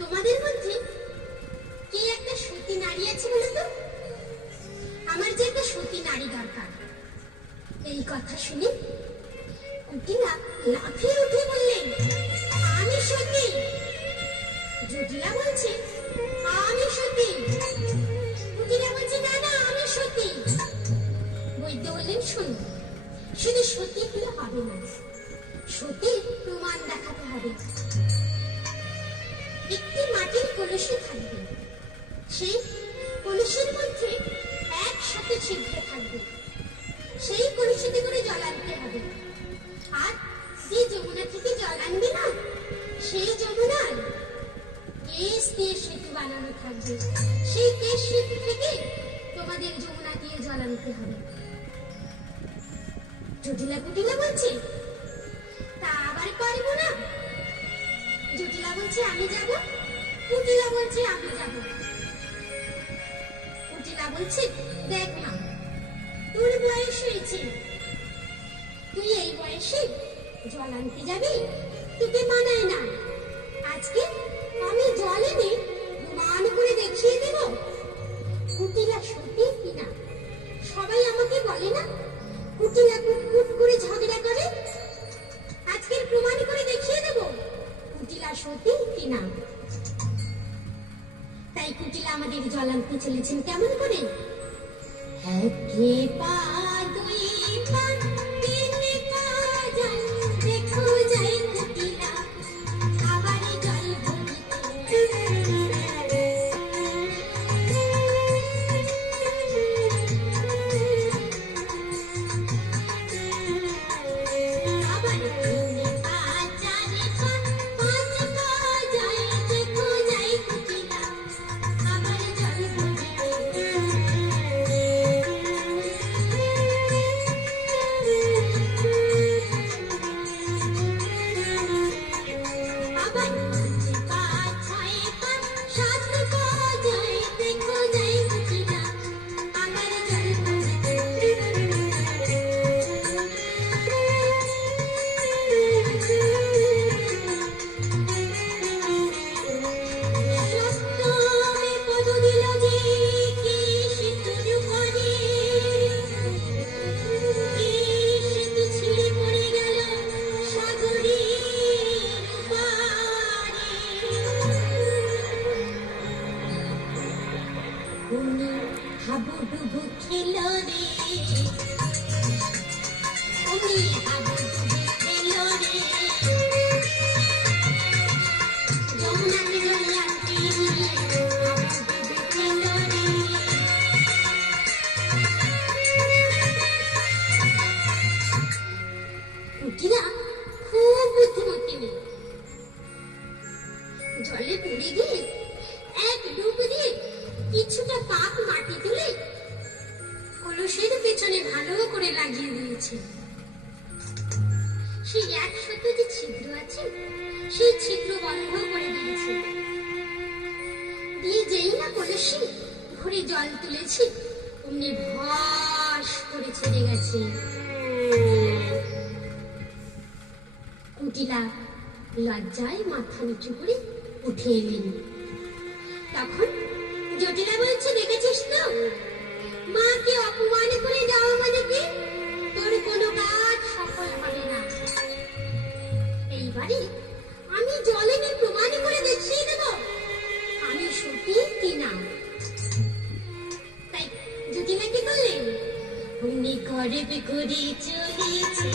তোমাদের মধ্যে কে একটা সতী নারী আছে বলো তো? আমার যে একটা সতী নারী দরকার। এই কথা শুনে কুটিলা লাফিয়ে উঠে বললেন, আমি সতী। জটিলা বলছে, আমি সতী। কুটিলা বলছে, না না, আমি সতী। বৈদ্য বললেন, শোনো, শুধু সতী হলে হবে না, সতীর প্রমাণ দেখাতে হবে। একটি মাটির কলসি থাকবে, সেই কলসির মধ্যে একসাথে ছিদ্র থাকবে, সেই কলসিতে করে জল আনতে হবে। আর যে যমুনা থেকে জল আনবে না, সেই যমুনার কেশ দিয়ে সেতু বানানো থাকবে, সেই কেশ সেতু থেকে তোমাদের যমুনা দিয়ে জল আনতে হবে। জটিলা কুটিলা বলছে, তা আবার পারবো না। জটিলা বলছে, আমি যাব। কুটিলা বলছে, আমি যাব। কুটিলা বলছে, দেখ না, তোর বয়স হয়েছে, তুই এই বয়সে জল আনতে যাবি, তোকে মানায় না। আজকে আমি জল এনে মান করে দেখিয়ে দেব কুটিলা সতী কিনা। সবাই আমাকে বলে না কুটিলা কুটকুট করে ঝগড়া করে, আজকের প্রমাণ করে দেখিয়ে দেব কুটিলা সতী কিনা। তাই কুটিলা আমাদের জল আনতে চলেছেন কেমন করে? একে পা দুই পা তিন পা জল দেখো যাই কুটিলা আবার জল ভরিতে। আবার তিন পা চার পা পাঁচ পা জল দেখো যাই কুটিলা আবার জল ভরিতে। আবার পাঁচ পা ছয় পা সাত পা জল দেখো যাই কুটিলা আবার জল ভরিতে। সপ্তমে পদ দিল যে কি সেতু করে, কি সেতু ছিঁড়ে পড়ে গেল সাগরের পারে। উনি হাবুডুবু খেল রে, উনি হাবুডুবু খেল রে, যমুনাতে জল আনতে গিয়ে হাবুডুবু খেল রে। কুটিলা খুব বুদ্ধিমতী মেয়ে, জলে পড়ে গিয়ে এক ডুব দিয়ে কিছুটা পাক মাটি তুলে কলসের পেছনে ভালো করে লাগিয়ে দিয়েছে। সেই একশত যে ছিদ্র আছে, সেই ছিদ্র বন্ধ করে দিয়েছে। দিয়ে যেই না কলসি ভরে জল তুলেছে, অমনি ভস করে ছেড়ে গেছে। কুটিলা লজ্জায় মাথা নিচু করে উঠে এলেন। তখন জটিলা বলছে, দেখেছিস তো, মাকে অপমান করে যাওয়া মানে কি তোর কোনো কাজ সফল হবে না। এইবারে আমি জল এনে প্রমাণ করে দেখিয়ে দেব আমি সতী কিনা। তাই জটিলা কি করলেন, উনি ঘরে করে চলেছে